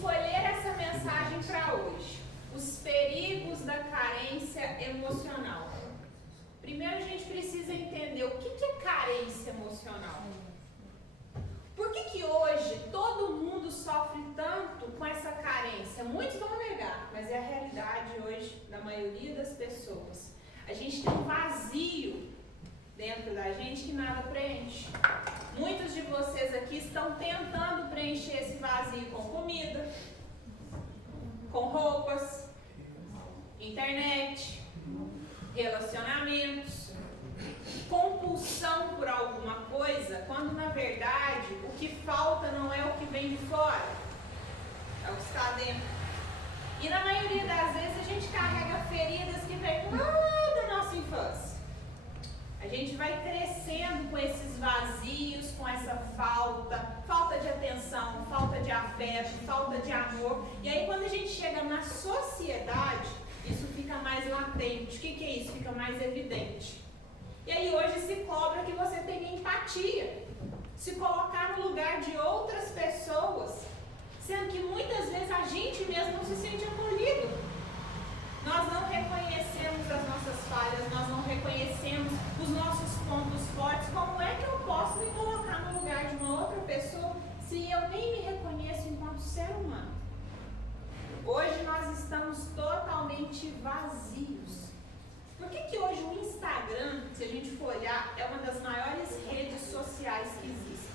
escolher essa mensagem para hoje. Os perigos da carência emocional. Primeiro a gente precisa entender o que é carência emocional. Por que hoje todo mundo sofre tanto com essa carência? Muitos vão negar, mas é a realidade hoje da maioria das pessoas. A gente tem um vazio dentro da gente que nada preenche. Muitos de vocês aqui estão tentando preencher esse vazio com comida, com roupas, internet, relacionamentos, compulsão por alguma coisa, quando na verdade o que falta não é o que vem de fora, é o que está dentro. E na maioria das vezes a gente carrega feridas que vêm lá da nossa infância. A gente vai crescendo com esses vazios, com essa falta de atenção, falta de afeto, falta de amor. E aí quando a gente chega na sociedade, isso fica mais latente. O que é isso? Fica mais evidente. E aí hoje se cobra que você tenha empatia, se colocar no lugar de outras pessoas, sendo que muitas vezes a gente mesmo não se sente acolhido. Nós não reconhecemos as nossas falhas, nós não reconhecemos os nossos pontos fortes. Como é que eu posso me colocar no lugar de uma outra pessoa se eu nem me reconheço enquanto ser humano? Hoje nós estamos totalmente vazios. Por que hoje o Instagram, se a gente for olhar, é uma das maiores redes sociais que existem?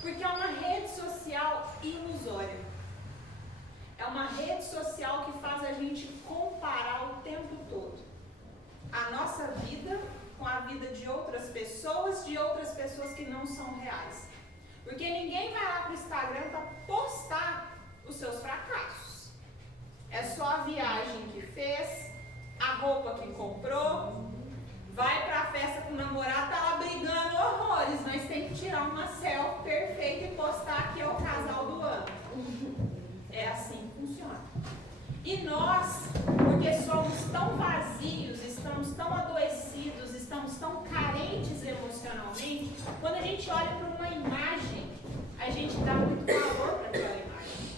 Porque é uma rede social ilusória. É uma rede social que faz a gente comparar o tempo todo a nossa vida com a vida de outras pessoas que não são reais. Porque ninguém vai lá para o Instagram para postar os seus fracassos. É só a viagem que fez, a roupa que comprou, vai para a festa com o namorado, tá lá brigando horrores, mas tem que tirar uma selfie perfeita e postar que é o casal do ano. É assim que funciona. E nós, porque somos tão vazios, estamos tão adoecidos, estamos tão carentes emocionalmente, quando a gente olha para uma imagem, a gente dá muito valor para aquela imagem.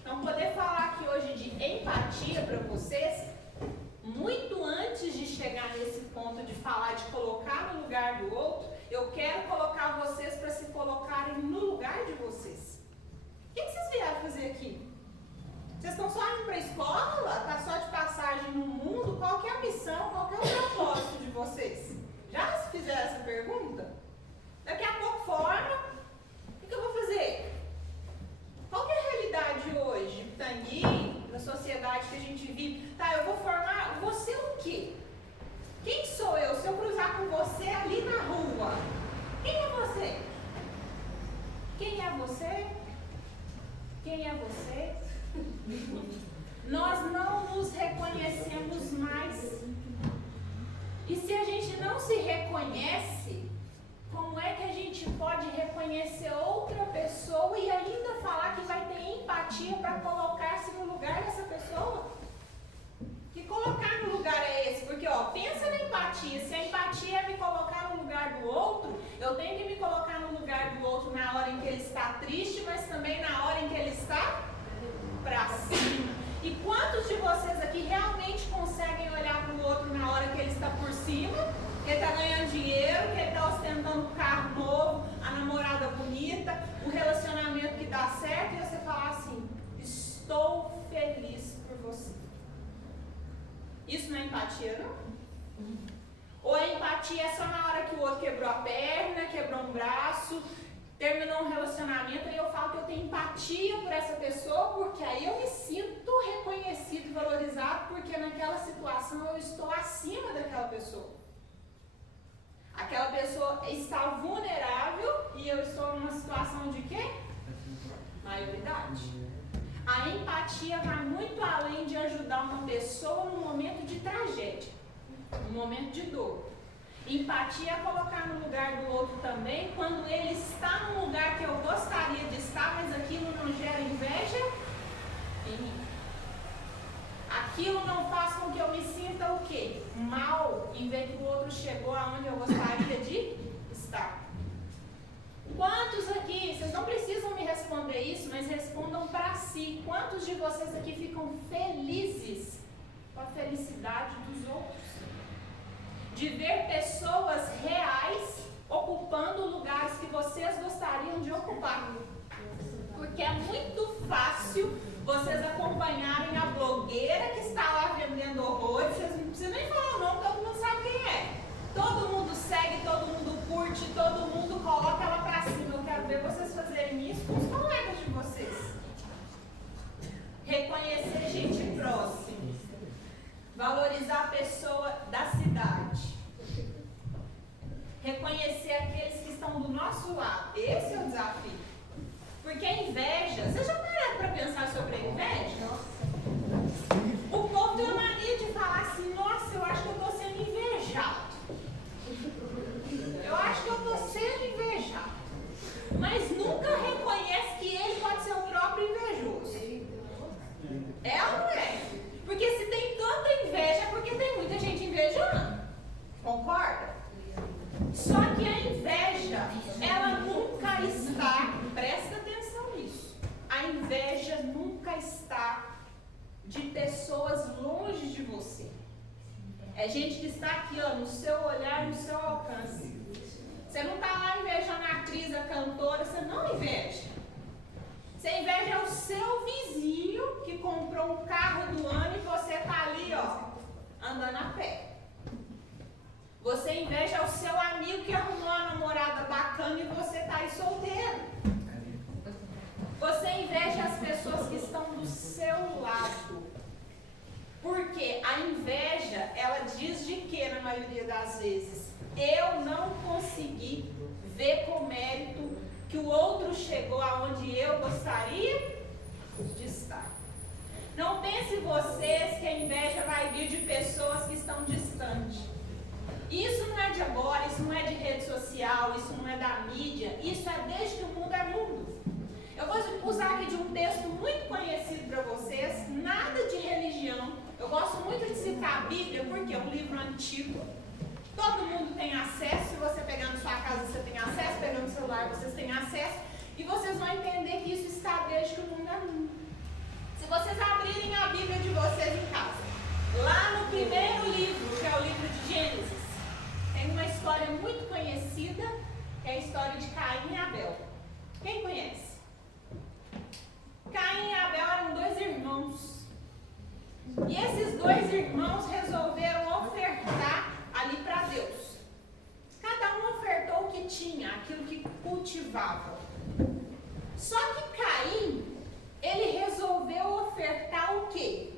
Então, poder falar aqui hoje de empatia para vocês, muito antes de chegar nesse ponto de falar de colocar no lugar do outro, eu quero colocar vocês para se colocarem no lugar de vocês. O que vocês vieram fazer aqui? Vocês estão só indo para a escola? Está só de passagem no mundo? Qual que é a missão? Qual que é o propósito de vocês? Já se fizeram essa pergunta? Daqui a pouco forma. O que eu vou fazer? Qual que é a realidade hoje, Pitangui, da sociedade que a gente vive? Tá, eu vou formar. Você o quê? Quem sou eu? Se eu cruzar com você ali na rua, quem é você? Quem é você? Quem é você? Nós não nos reconhecemos mais. E se a gente não se reconhece, como é que a gente pode reconhecer outra pessoa e ainda falar que vai ter empatia para colocar-se no lugar dessa pessoa? Que colocar no lugar é esse? Porque, pensa na empatia. Se a empatia é me colocar no lugar do outro, eu tenho que me colocar no lugar do outro na hora em que ele está triste, mas também na hora em que ele está para cima. E quantos de vocês aqui realmente conseguem olhar para o outro na hora que ele está por cima, que ele está ganhando dinheiro, que ele está ostentando um carro novo, a namorada bonita, o relacionamento que dá certo, e você falar assim, estou feliz por você. Isso não é empatia, não? Ou a empatia é só na hora que o outro quebrou a perna, quebrou um braço, terminou um relacionamento, e eu falo que eu tenho empatia por essa pessoa, porque aí eu me sinto reconhecido e valorizado, porque naquela situação eu estou acima daquela pessoa. Aquela pessoa está vulnerável e eu estou numa situação de quê? Maioridade. A empatia vai muito além de ajudar uma pessoa num momento de tragédia, num momento de dor. Empatia é colocar no lugar do outro também, quando ele está num lugar que eu gostaria de estar, mas aquilo não gera inveja em mim. Aquilo não faz com que eu me sinta o quê? Mal, em ver que o outro chegou aonde eu gostaria de estar. Quantos aqui, vocês não precisam me responder isso, mas respondam para si. Quantos de vocês aqui ficam felizes com a felicidade dos outros? De ver pessoas reais ocupando lugares que vocês gostariam de ocupar. Porque é muito fácil vocês acompanharem a blogueira que está lá vendendo horrores. Vocês não precisam nem falar o nome, todo mundo sabe quem é. Todo mundo segue, todo mundo curte, todo mundo coloca ela pra cima. Eu quero ver vocês fazerem isso com os colegas de vocês. Reconhecer gente próxima. Valorizar a pessoa da cidade. Reconhecer aqueles que estão do nosso lado. Esse é o desafio. Porque a inveja, vocês já pararam para pensar sobre a inveja? O povo tem a mania de falar assim, nossa, eu acho que eu estou sendo invejado. Eu acho que eu estou sendo invejado. Mas nunca reconhece que ele pode ser o próprio invejoso. É ou não é? Porque se tem tanta inveja é porque tem muita gente invejando. Concorda? Só que a inveja, ela nunca está, presta atenção nisso, a inveja nunca está de pessoas longe de você. É gente que está aqui, ó, no seu olhar, no seu alcance. Você não está lá invejando a atriz, a cantora, você não inveja. Você inveja o seu vizinho que comprou um carro do ano e você está ali, ó, andando a pé. Você inveja o seu amigo que arrumou uma namorada bacana e você está aí solteiro. Você inveja as pessoas que estão do seu lado. Porque a inveja, ela diz de que na maioria das vezes? Eu não consegui ver com mérito que o outro chegou aonde eu gostaria de estar. Não pense vocês que a inveja vai vir de pessoas que estão distantes. Isso não é de agora, isso não é de rede social, isso não é da mídia, isso é desde que o mundo é mundo. Eu vou usar aqui de um texto muito conhecido para vocês, nada de religião. Eu gosto muito de citar a Bíblia porque é um livro antigo. Todo mundo tem acesso, se você pegar na sua casa você tem acesso, pegar no celular vocês têm acesso, e vocês vão entender que isso está desde que o mundo é mundo. Se vocês abrirem a Bíblia de vocês em casa, lá no primeiro livro, que é o livro de Gênesis, tem uma história muito conhecida, que é a história de Caim e Abel. Quem conhece? Caim e Abel eram dois irmãos. E esses dois irmãos resolveram ofertar ali para Deus. Cada um ofertou o que tinha, aquilo que cultivava. Só que Caim, ele resolveu ofertar o quê?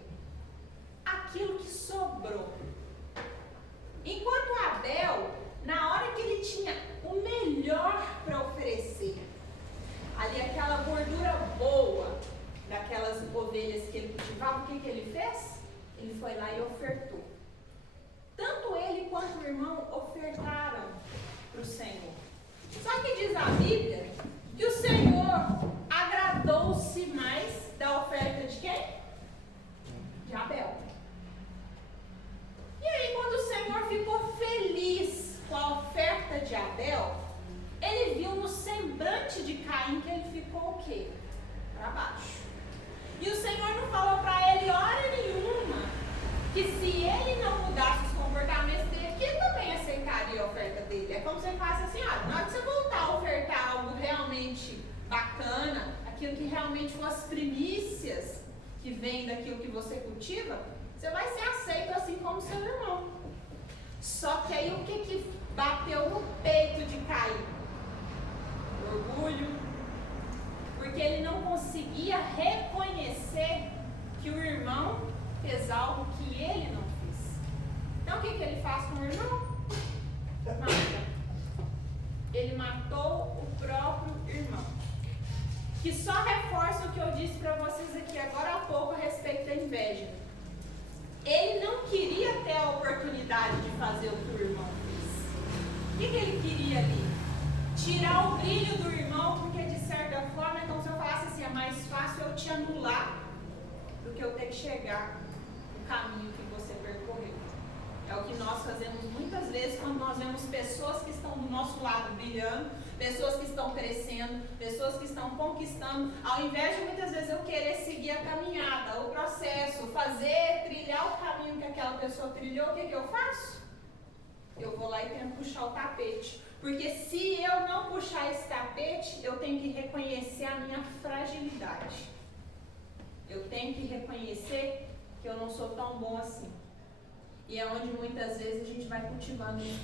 Aquilo que sobrou. Enquanto Abel, na hora que ele tinha o melhor para oferecer, ali aquela gordura boa daquelas ovelhas que ele cultivava, o que ele fez? Ele foi lá e ofertou. Tanto ele quanto o irmão ofertaram para o Senhor. Só que diz a Bíblia que o Senhor agradou-se mais da oferta de quem? De Abel. E aí, quando o Senhor ficou feliz com a oferta de Abel, ele viu no semblante de Caim que ele ficou o quê? Para baixo. E o Senhor não falou para ele hora nenhuma que se ele não mudasse os comportamentos dele, que ele também aceitaria a oferta dele. É como se ele falasse assim, na hora que você voltar a ofertar algo realmente bacana, aquilo que realmente são as primícias que vem daquilo que você cultiva, você vai ser aceito assim como seu irmão. Só que aí o que bateu no peito de Caim? Orgulho. Porque ele não conseguia reconhecer que o irmão fez algo que ele não fez. Então o que ele faz com o irmão? Mata. Ele matou o próprio irmão. Que só reforça o que eu disse para vocês aqui agora há pouco a respeito da inveja. Ele não queria ter a oportunidade de fazer o que o irmão fez. O que ele queria ali? Tirar o brilho do irmão, porque de certa forma é como se eu falasse assim, é mais fácil eu te anular do que eu ter que chegar no caminho que você percorreu. É o que nós fazemos muitas vezes quando nós vemos pessoas que estão do nosso lado brilhando, pessoas que estão crescendo, pessoas que estão conquistando, ao invés de muitas vezes eu querer seguir a caminhada, o processo, trilhar o caminho que aquela pessoa trilhou, o que eu faço? Eu vou lá e tento puxar o tapete. Porque se eu não puxar esse tapete, eu tenho que reconhecer a minha fragilidade. Eu tenho que reconhecer que eu não sou tão bom assim. E é onde muitas vezes a gente vai cultivando isso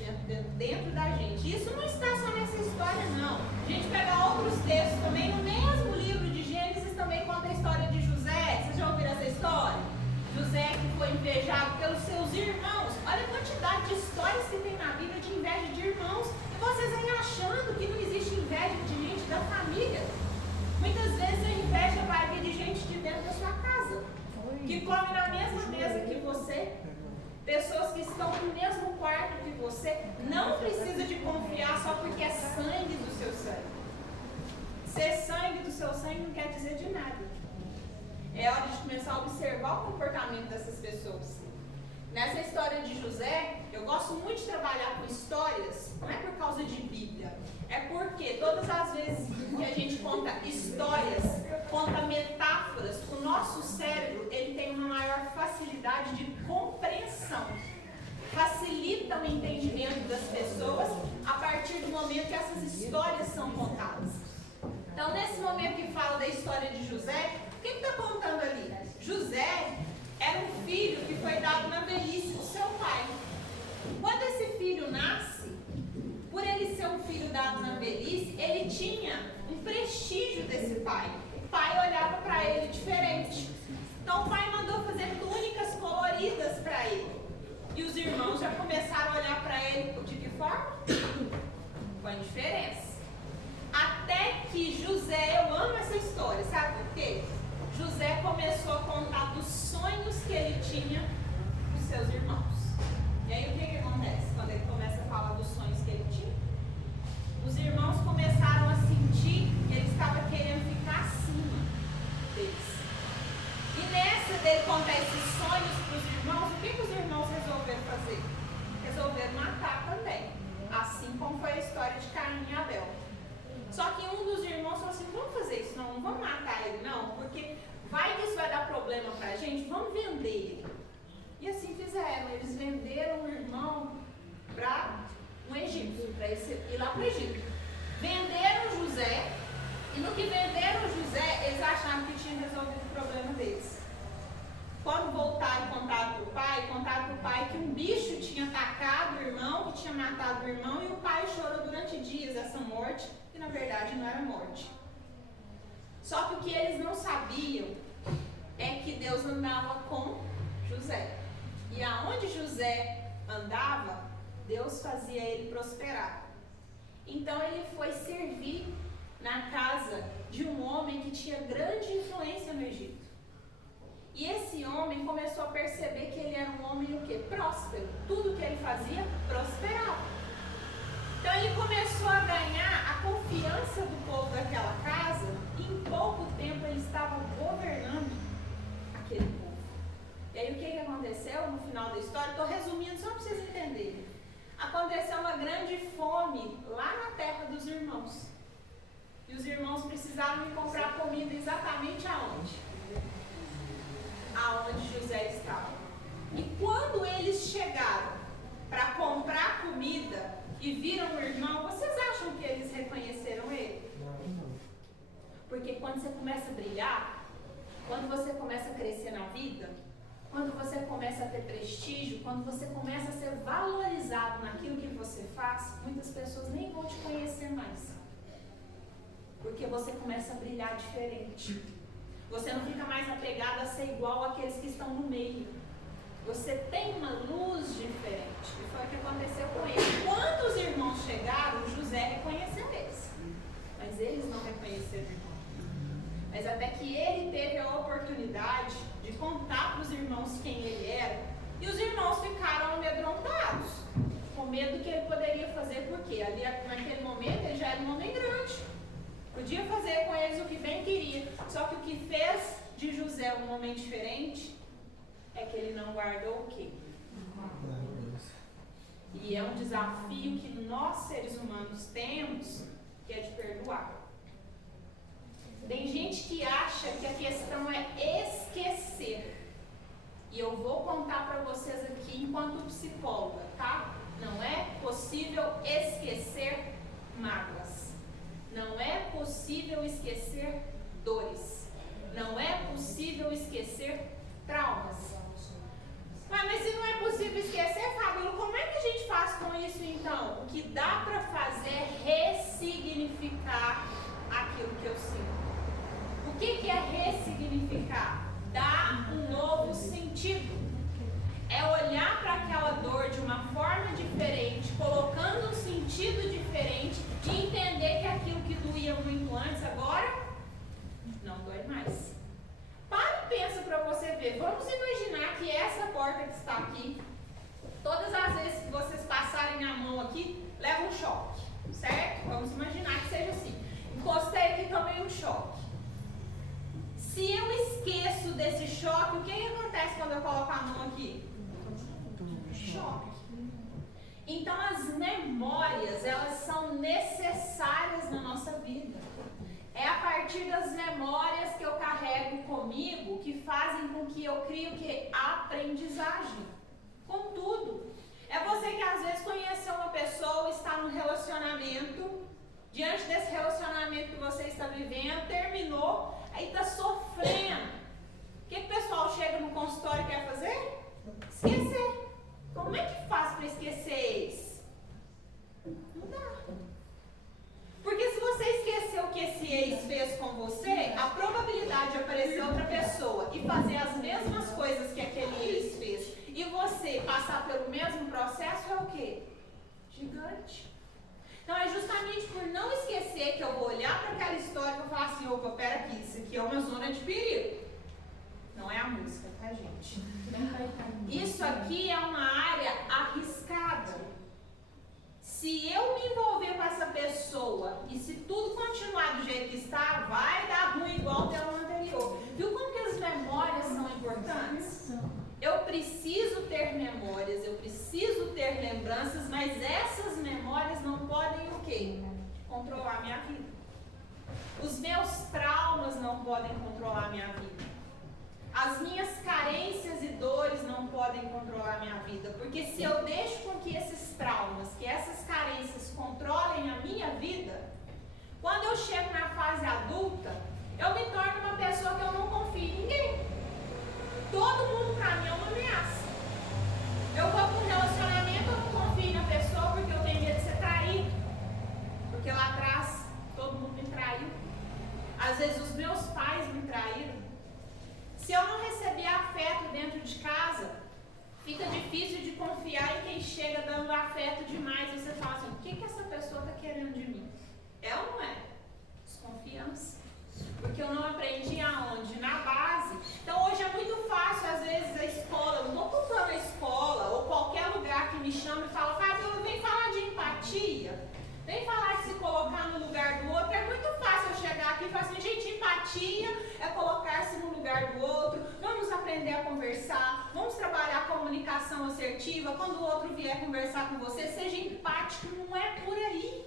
dentro da gente. Isso não está só nessa história, não. A gente pega outros textos também, no mesmo livro de Gênesis também conta a história de José. Vocês já ouviram essa história? José que foi invejado pelos seus irmãos. Olha a quantidade de histórias que tem na Bíblia de inveja de irmãos. E vocês aí achando que não existe inveja de gente da família. Muitas vezes a inveja vai vir de gente de dentro da sua casa. Que come na mesma mesa que você. Pessoas que estão no mesmo quarto que você. Não precisa de confiar só porque é sangue do seu sangue. Ser sangue do seu sangue não quer dizer de nada. É hora de começar a observar o comportamento dessas pessoas. Nessa história de José, eu gosto muito de trabalhar com histórias, não é por causa de Bíblia, é porque todas as vezes que a gente conta histórias, conta metáforas, o nosso cérebro ele tem uma maior facilidade de compreensão. Facilita o entendimento das pessoas a partir do momento que essas histórias são contadas. Então, nesse momento que fala da história de José, o que está contando ali? José era um filho que foi dado na velhice do seu pai. Quando esse filho nasce, por ele ser um filho dado na velhice, ele tinha um prestígio desse pai. O pai olhava para ele diferente. Então o pai mandou fazer túnicas coloridas para ele. E os irmãos já começaram a olhar para ele de que forma? Com a diferença. Até que José, eu amo essa história, sabe por quê? José começou a contar dos sonhos que ele tinha com seus irmãos. E aí o que acontece quando ele começa a falar dos sonhos que ele tinha? Os irmãos começaram a sentir que ele estava querendo ficar acima deles. E nessa dele contar esses sonhos para os irmãos, o que os irmãos resolveram fazer? Resolveram matar também. Assim como foi a história de Caim e Abel. Só que um dos irmãos falou assim, vamos fazer isso, não vamos matar ele não, porque vai que isso vai dar problema pra gente, vamos vender ele. E assim fizeram, eles venderam o irmão para um egípcio, para ir lá para o Egito. Venderam José, e no que venderam José, eles acharam que tinha resolvido o problema deles. Quando voltaram e contaram para o pai que um bicho tinha atacado o irmão, que tinha matado o irmão, e o pai chorou durante dias essa morte, que na verdade não era morte. Só que o que eles não sabiam é que Deus andava com José. E aonde José andava, Deus fazia ele prosperar. Então ele foi servir na casa de um homem que tinha grande influência no Egito. E esse homem começou a perceber que ele era um homem o quê? Próspero. Tudo que ele fazia, prosperava. Então ele começou a ganhar a confiança do povo daquela casa e em pouco tempo ele estava governando aquele povo. E aí o que aconteceu no final da história? Estou resumindo só para vocês entenderem. Aconteceu uma grande fome lá na terra dos irmãos. E os irmãos precisaram de comprar comida exatamente aonde? Aonde José estava. E quando eles chegaram para comprar comida e viram o irmão, vocês acham que eles reconheceram ele? Não. Porque quando você começa a brilhar, quando você começa a crescer na vida, quando você começa a ter prestígio, quando você começa a ser valorizado naquilo que você faz, muitas pessoas nem vão te conhecer mais. Porque você começa a brilhar diferente. Você não fica mais apegado a ser igual àqueles que estão no meio. Você tem uma luz diferente. E foi o que aconteceu com ele. Quando os irmãos chegaram, José reconheceu eles. Mas eles não reconheceram o irmão. Mas até que ele teve a oportunidade de contar para os irmãos quem ele era. E os irmãos ficaram amedrontados. Com medo do que ele poderia fazer. Porque ali, naquele momento ele já era um homem grande. Podia fazer com eles o que bem queria. Só que o que fez de José um homem diferente é que ele não guardou o quê? E é um desafio que nós, seres humanos, temos que é de perdoar. Tem gente que acha que a questão é esquecer. E eu vou contar para vocês aqui enquanto psicóloga, tá? Não é possível esquecer mágoas. Não é possível esquecer dores. Não é possível esquecer traumas. Mas se não é possível esquecer, Fabíola, como é que a gente faz com isso então? O que dá para fazer é ressignificar aquilo que eu sinto. O que é ressignificar? Dar um novo sentido. É olhar para aquela dor de uma forma diferente, colocando um sentido diferente e entender que aquilo que doía muito antes, agora não dói mais. Para e pensa para você ver. Vamos imaginar que essa porta que está aqui, todas as vezes que vocês passarem a mão aqui, leva um choque, certo? Vamos imaginar que seja assim. Encostei aqui, tomei um choque. Se eu esqueço desse choque, o que acontece quando eu coloco a mão aqui? Choque. Então as memórias, elas são necessárias na nossa vida. É a partir das memórias que eu carrego comigo que fazem com que eu crie o que? Aprendizagem. Contudo, é você que às vezes conheceu uma pessoa, está num relacionamento, diante desse relacionamento que você está vivendo, terminou, aí está sofrendo. O que o pessoal chega no consultório e quer fazer? Esquecer. Como é que faz para esquecer isso? Não dá. Porque se você esqueceu o que esse ex fez com você, a probabilidade de aparecer outra pessoa e fazer as mesmas coisas que aquele ex fez e você passar pelo mesmo processo é o quê? Gigante. Então é justamente por não esquecer que eu vou olhar para aquela história e vou falar assim, opa, pera aqui, isso aqui é uma zona de perigo. Não é a música, tá, gente? Isso aqui é uma área arriscada. Se eu me envolver com essa pessoa e se tudo continuar do jeito que está, vai dar ruim igual o ano anterior. Viu como que as memórias são importantes? Eu preciso ter memórias, eu preciso ter lembranças, mas essas memórias não podem o quê? Controlar a minha vida. Os meus traumas não podem controlar a minha vida. As minhas carências e dores não podem controlar a minha vida, porque se eu deixo com que esses traumas, que essas carências controlem a minha vida, quando eu chego na fase adulta, eu me torno uma pessoa que eu não confio em ninguém. Todo mundo pra mim é uma ameaça. Eu vou para um relacionamento, eu não confio na pessoa porque eu tenho medo de ser traído. Porque lá atrás todo mundo me traiu. Às vezes os meus pais me traíram. Se eu não receber afeto dentro de casa, fica difícil de confiar em quem chega dando afeto demais. Você fala assim, o que essa pessoa está querendo de mim? É ou não é? Desconfiança. Porque eu não aprendi aonde? Na base. Então hoje é muito fácil, às vezes, a escola, eu não estou culpando a escola, ou qualquer lugar que me chama e fala, Fabíola, vem falar de empatia, vem falar de se colocar no lugar do outro. É muito fácil eu chegar aqui e falar assim, gente, empatia é colocar-se no lugar do outro, vamos aprender a conversar, vamos trabalhar a comunicação assertiva, quando o outro vier conversar com você, seja empático. Não é por aí.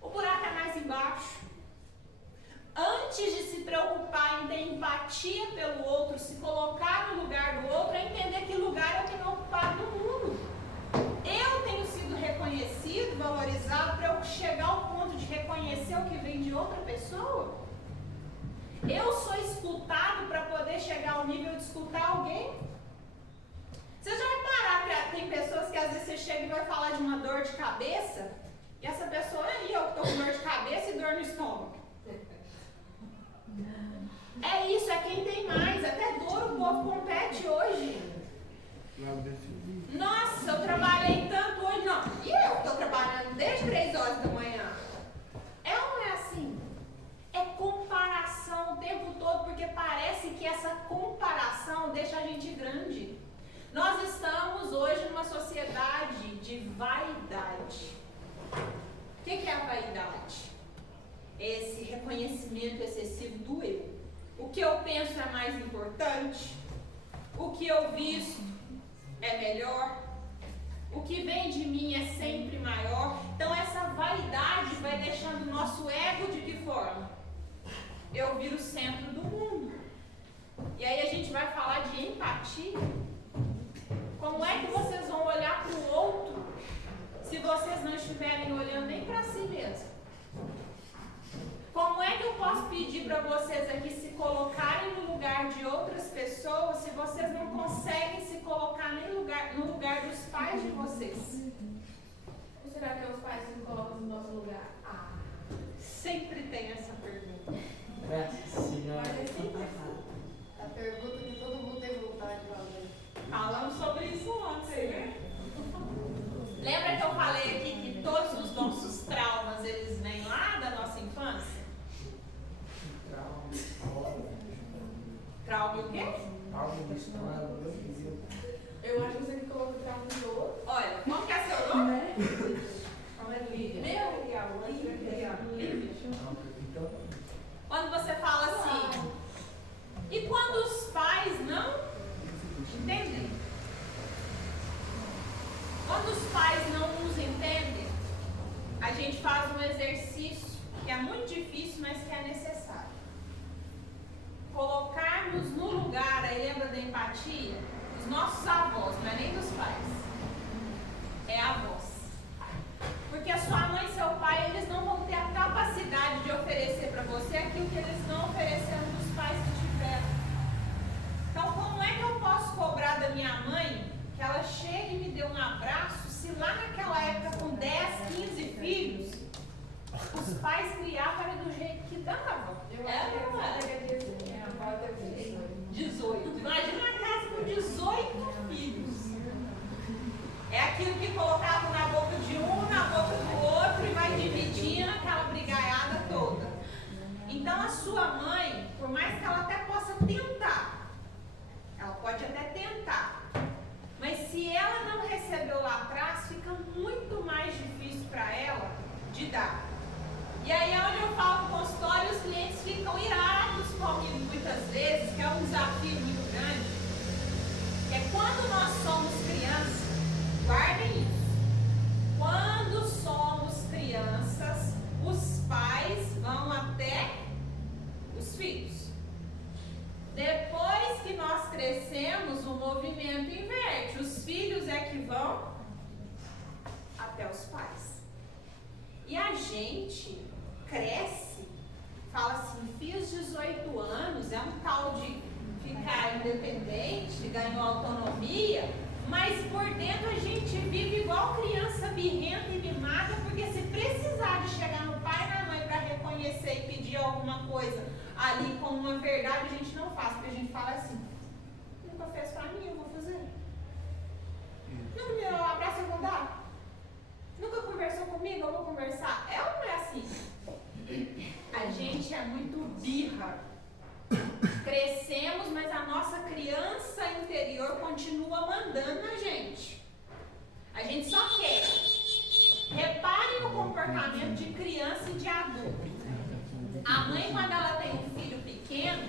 O buraco é mais embaixo. Antes de se preocupar em ter empatia pelo outro, se colocar no lugar do outro, é entender que lugar eu tenho ocupado no mundo. Eu tenho sido reconhecido, valorizado, para eu chegar ao ponto de reconhecer o que vem de outra pessoa? Eu sou escutado para poder chegar ao nível de escutar alguém? Você já vai parar, tem pessoas que às vezes você chega e vai falar de uma dor de cabeça, e essa pessoa é eu que estou com dor de cabeça e dor no estômago. É isso, é quem tem mais. Até dor o povo compete hoje. Nossa, eu trabalhei tanto hoje. Não, e eu estou trabalhando desde 3 horas da manhã. É ou não é assim? É comparação o tempo todo, porque parece que essa comparação deixa a gente grande. Nós estamos hoje numa sociedade de vaidade. O que é a vaidade? Esse reconhecimento excessivo do eu. O que eu penso é mais importante, o que eu visto é melhor, O que vem de mim é sempre maior. Então essa vaidade vai deixando o nosso ego de que forma? Eu viro o centro do mundo. E aí a gente vai falar de empatia. Como é que vocês vão olhar para o outro se vocês não estiverem olhando nem para si mesmo? Como é que eu posso pedir para vocês aqui se colocarem no lugar de outras pessoas se vocês não conseguem se colocar nem no lugar dos pais de vocês? Ou será que os pais se colocam no nosso lugar? Sempre tem essa pergunta. Mas é sempre a pergunta que todo mundo tem vontade de fazer. Falamos sobre isso ontem, né? Lembra que eu falei aqui que todos os nossos traumas, eles vêm lá da nossa infância? Trauma o quê? Eu acho que você que coloca o trauma no outro. Olha, como que é seu nome? Lívia. Quando você fala assim, e quando os pais não entendem? Quando os pais não nos entendem, a gente faz um exercício que é muito difícil, mas que é necessário. Colocarmos no lugar, aí lembra da empatia? Os nossos avós, não é nem dos pais, é avós. Porque a sua mãe e seu pai, eles não vão ter a capacidade de oferecer para você aquilo que eles não ofereceram dos pais que tiveram. Então, como é que eu posso cobrar da minha mãe que ela chegue e me dê um abraço se lá naquela época, com 10, 15 filhos, os pais criavam do jeito que dava? Eu acho que é a avó teve 18. Imagina uma casa com 18 filhos. É aquilo que colocava na boca de um, na boca do outro e vai dividindo aquela brigaiada toda. Então a sua mãe, por mais que ela até possa tentar, ela pode até tentar, mas se ela não recebeu lá atrás, fica muito mais difícil para ela de dar. E aí é onde eu falo no consultório, os clientes ficam irados comigo muitas vezes, que é um desafio muito grande, que é quando nós somos crianças, guardem isso, quando somos crianças, os pais vão até os filhos. Depois que nós crescemos, o movimento inverte, os filhos é que vão até os pais. E a gente cresce, fala assim, fiz 18 anos, é um tal de ficar independente, ganhou autonomia, mas por dentro a gente vive igual criança birrenta e mimada, porque se precisar de chegar no pai e na mãe para reconhecer e pedir alguma coisa ali como uma verdade, a gente não faz, porque a gente fala assim, nunca fez para mim, eu vou fazer. Nunca me deu um abraço, eu vou dar. Nunca conversou comigo, eu vou conversar. É ou não é assim? A gente é muito birra. Crescemos, mas a nossa criança interior continua mandando na gente. A gente só quer. Reparem no comportamento de criança e de adulto. A mãe, quando ela tem um filho pequeno,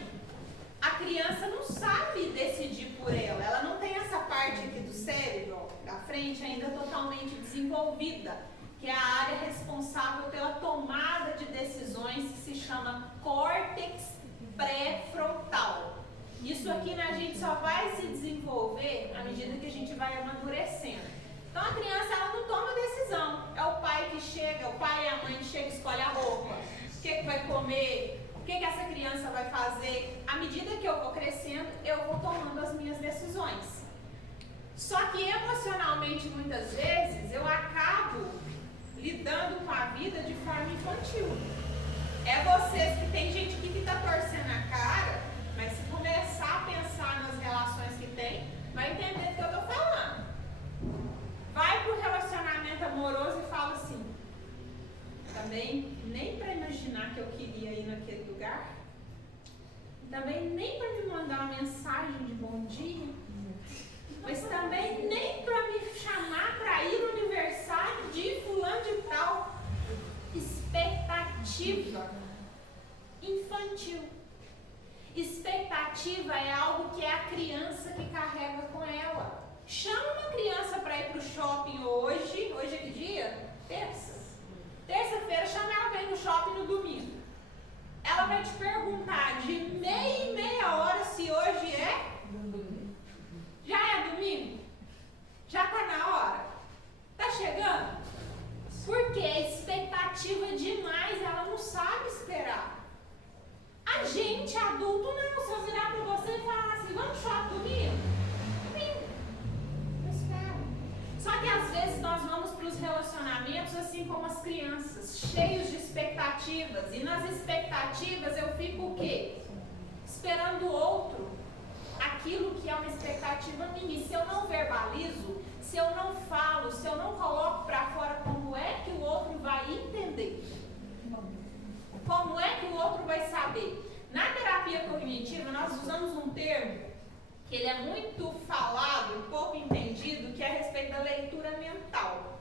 a criança não sabe decidir por ela. Ela não tem essa parte aqui do cérebro, ó, da frente, ainda totalmente desenvolvida, que é a área responsável pela tomada de decisões, que se chama córtex pré-frontal. Isso aqui na gente só vai se desenvolver à medida que a gente vai amadurecendo. Então a criança, ela não toma decisão. É o pai que chega, é o pai e a mãe que chega e escolhe a roupa, o que vai comer, o que essa criança vai fazer. À medida que eu vou crescendo, eu vou tomando as minhas decisões. Só que emocionalmente, muitas vezes, eu acabo lidando com a vida de forma infantil. É vocês que tem gente aqui que está torcendo a cara, mas se começar a pensar nas relações que tem, vai entender do que eu estou falando. Vai para o relacionamento amoroso e fala assim, também nem para imaginar que eu queria ir naquele lugar, também nem para me mandar uma mensagem de bom dia, mas também nem para me chamar para ir no aniversário de fulano de tal. Expectativa infantil. Expectativa é algo que é a criança que carrega com ela. Chama uma criança para ir para o shopping hoje. Hoje é que dia? Terça. Terça-feira, chama ela para ir no shopping no domingo. Ela vai te perguntar de meia em meia hora se hoje é. Já é domingo? Já está na hora? Está chegando? Porque a expectativa é demais, ela não sabe esperar. A gente, adulto, não. Se eu virar para você e falar assim, vamos no shopping domingo? Eu espero. Só que às vezes nós vamos para os relacionamentos assim como as crianças, cheios de expectativas. E nas expectativas eu fico o quê? Esperando o outro. Aquilo que é uma expectativa minha. E se eu não verbalizo, se eu não falo, se eu não coloco para fora, como é que o outro vai entender? Como é que o outro vai saber? Na terapia cognitiva, nós usamos um termo que ele é muito falado, pouco entendido, que é a respeito da leitura mental.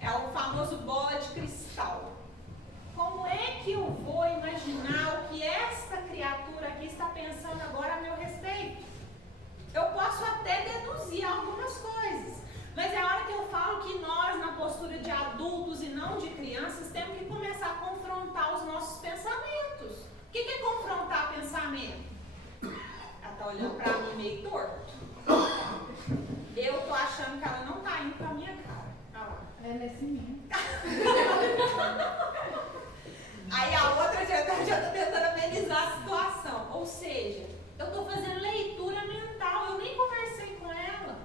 É o famoso bola de cristal. Como é que eu vou imaginar o que esta criatura aqui está pensando agora a meu respeito? Eu posso até deduzir algumas coisas, mas é a hora que eu falo que nós, na postura de adultos e não de crianças, temos que começar a confrontar os nossos pensamentos. O que é confrontar pensamento? Ela está olhando para mim meio torto. Eu estou achando que ela não está indo para a minha cara. Olha lá. Ela é assim mesmo. Aí a outra já está tentando amenizar a situação. Ou seja, eu estou fazendo leitura mental. Eu nem conversei com ela.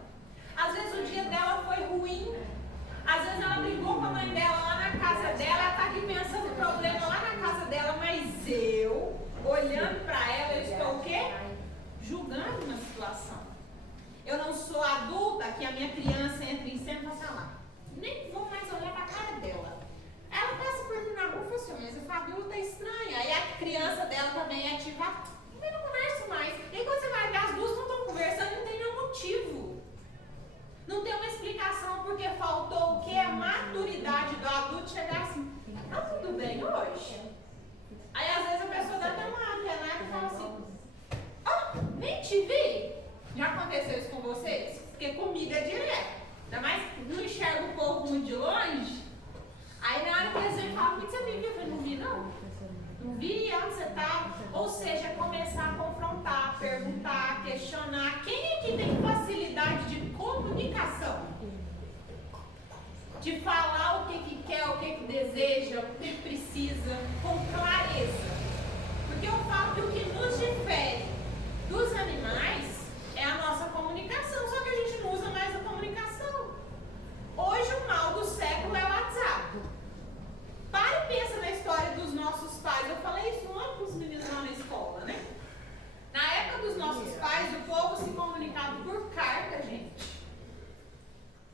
Às vezes o dia dela foi ruim. Às vezes ela brigou com a mãe dela lá na casa dela. Ela está aqui pensando o problema lá na casa dela. Mas eu, olhando para ela, eu estou o quê? Julgando uma situação. Eu não sou adulta que a minha criança entra em cena e fala assim, lá. Nem vou mais olhar para a cara dela. Ela passa por mim na rua e fala assim, mas a Fabiola tá estranha. Aí a criança dela também é ativada. Eu não converso mais. E aí quando você vai ver, as duas não estão conversando, não tem nenhum motivo. Não tem uma explicação porque faltou o que? A maturidade do adulto chegar assim, tá tudo bem hoje? Aí às vezes a pessoa dá até uma antenada e fala assim, nem te vi. Já aconteceu isso com vocês? Porque comigo é direto. Ainda mais que não enxerga o povo muito de longe. Aí na hora que eles vêm e falam, o que você me viu? Eu falei, não vi não. Não vi onde você estava. Ou seja, começar a confrontar, perguntar, questionar. Quem é que tem facilidade de comunicação? De falar o que quer, o que deseja, o que precisa, com clareza. Porque eu falo que o que nos difere dos animais é a nossa comunicação, só que a gente não usa mais a comunicação. Hoje o mal do século é o WhatsApp. Para e pensa na história dos nossos pais. Eu falei isso ontem com os meninos lá na escola, né? Na época dos nossos pais, o povo se comunicava por carta, gente.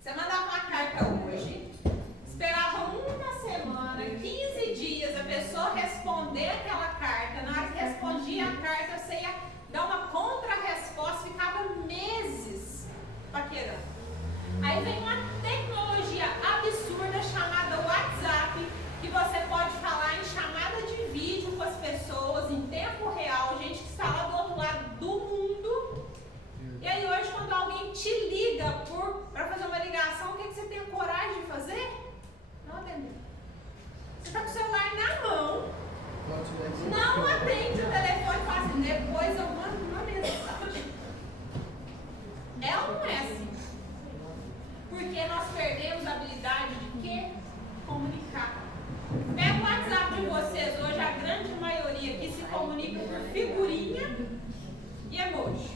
Você mandava uma carta hoje, esperava uma semana, 15 dias a pessoa responder aquela carta. Na hora que respondia a carta, você ia dar uma contra-resposta, ficava meses paquerando. Aí vem uma tecnologia absurda chamada WhatsApp, que você pode falar em chamada de vídeo com as pessoas em tempo real, gente que está lá do outro lado do mundo. E aí hoje quando alguém te liga para fazer uma ligação, o que você tem coragem de fazer? Não atender. Você está com o celular na mão, não atende o telefone e fala assim, depois eu mando uma mensagem. É ou não é assim? Porque nós perdemos a habilidade de quê? Comunicar. Pega o WhatsApp de vocês hoje, a grande maioria que se comunica por figurinha e emoji.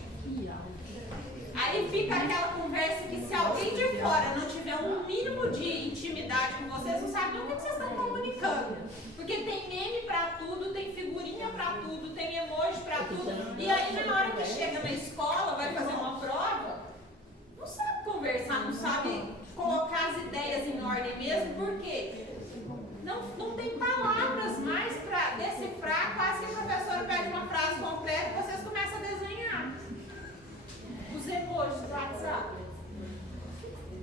Aí fica aquela conversa que se alguém de fora não tiver um mínimo de intimidade com vocês, não sabe nem o que vocês estão comunicando. Porque tem meme pra tudo, tem figurinha pra tudo, tem emoji pra tudo. E aí na hora que chega na escola, vai fazer uma prova, não sabe conversar, não sabe colocar as ideias em ordem mesmo, por quê? Não tem palavras mais para decifrar, quase que a professora pede uma frase completa e vocês começam a desenhar. Os emojis do WhatsApp.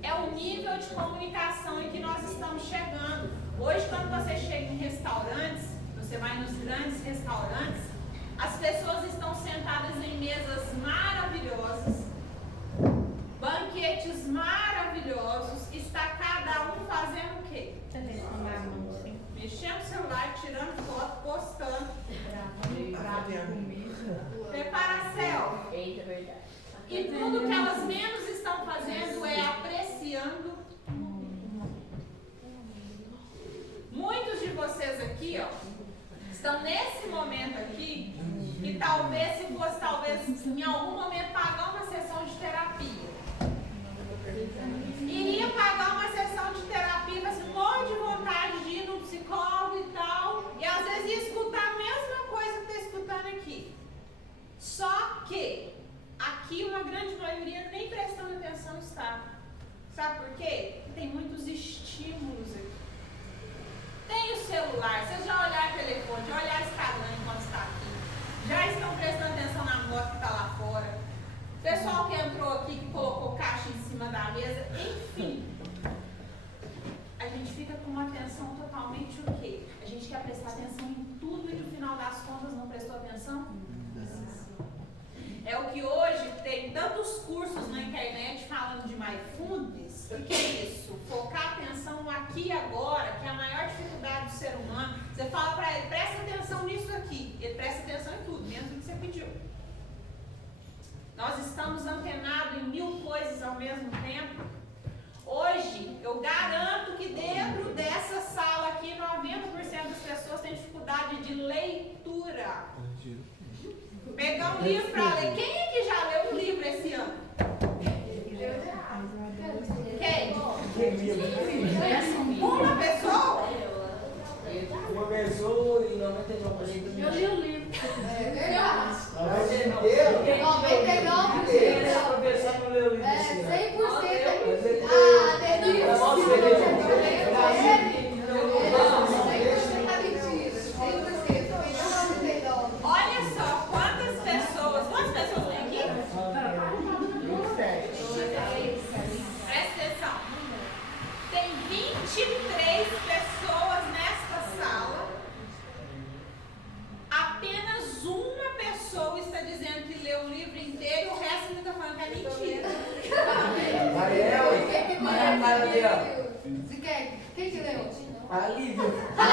É o nível de comunicação em que nós estamos chegando. Hoje, quando você chega em restaurantes, você vai nos grandes restaurantes, as pessoas estão sentadas em mesas maravilhosas, celular, tirando foto, postando. Prepara a selfie. Eita, verdade. E tudo que elas menos estão fazendo é apreciando. Muitos de vocês aqui, ó, estão nesse momento aqui, que talvez, se fosse em algum momento pagar uma sessão de terapia, iria pagar uma sessão de terapia, mas morre de vontade de ir no psicólogo e tal, e às vezes ia escutar a mesma coisa que está escutando aqui. Só que aqui uma grande maioria nem prestando atenção está. Sabe por quê? Tem muitos estímulos aqui. Tem o celular, vocês já olharam o telefone, já olharam o Instagram enquanto está aqui. Já estão prestando atenção na moto que está lá fora. O pessoal que entrou aqui, que colocou caixa em cima da mesa, enfim. A gente fica com uma atenção totalmente o quê? A gente quer prestar atenção em tudo e no final das contas não prestou atenção? É o que hoje tem tantos cursos na internet falando de mindfulness. O que é isso? Focar a atenção no aqui e agora, que é a maior dificuldade do ser humano. Você fala para ele, presta atenção nisso aqui. Ele presta atenção em tudo, menos no que você pediu. Nós estamos antenados em 1000 coisas ao mesmo tempo. Hoje, eu garanto que dentro dessa sala aqui, 90% das pessoas têm dificuldade de leitura. Pegar um livro para ler. Quem é que já leu um livro esse ano? Quem? Uma pessoa? Uma pessoa e 99%. Eu li o livro. É verdade. 99%. A professora não leu o livro esse ano. 100%. Ah, Olha só, quantas pessoas tem aqui? Presta atenção. Tem 23 pessoas nesta sala. Apenas uma pessoa está dizendo que leu o livro inteiro e o resto está falando que é mentira. Quem que leu? A Lívia. Tá.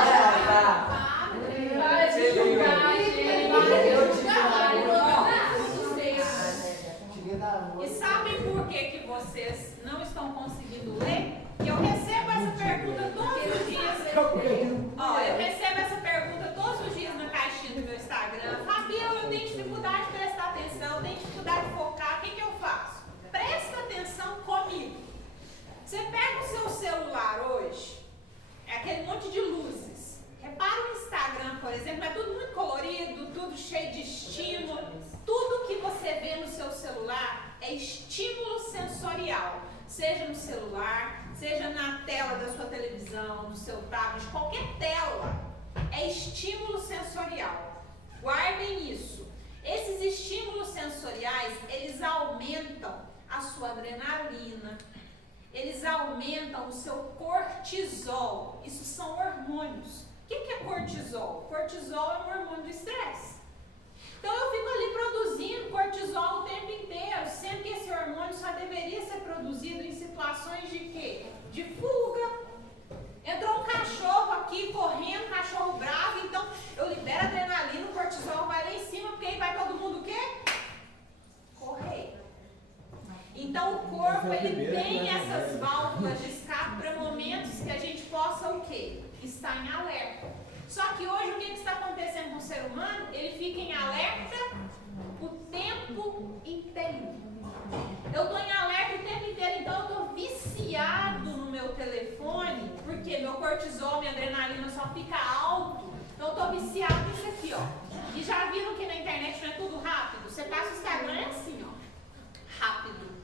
E sabem por que vocês não estão conseguindo ler? Eu recebo essa pergunta todos os dias. Ó, eu recebo essa pergunta todos os dias na caixinha do meu Instagram. Fabiola, eu tenho dificuldade de prestar atenção, eu tenho dificuldade de focar, o que eu faço? Presta atenção comigo. Você pega o seu celular hoje, é aquele monte de luzes. Repara o Instagram, por exemplo, é tudo muito colorido, tudo cheio de estímulo. Tudo que você vê no seu celular é estímulo sensorial. Seja no celular, seja na tela da sua televisão, do seu tablet, qualquer tela é estímulo sensorial. Guardem isso. Esses estímulos sensoriais, eles aumentam a sua adrenalina, eles aumentam o seu cortisol. Isso são hormônios. O que é cortisol? Cortisol é um hormônio do estresse. Então eu fico ali produzindo cortisol o tempo inteiro, sendo que esse hormônio só deveria ser produzido em situações de quê? De fuga. Entrou um cachorro aqui correndo, cachorro bravo, então eu libero adrenalina, o cortisol vai lá em cima, porque aí vai todo mundo o quê? Correr. Então o corpo ele tem essas válvulas de escape para momentos que a gente possa o quê? Estar em alerta. Só que hoje o que está acontecendo com o ser humano? Ele fica em alerta o tempo inteiro. Eu estou em alerta o tempo inteiro, então eu estou viciado no meu telefone, porque meu cortisol, minha adrenalina só fica alto. Então eu estou viciado nisso aqui, ó. E já viram que na internet não é tudo rápido? Você passa o Instagram, é assim, ó. Rápido.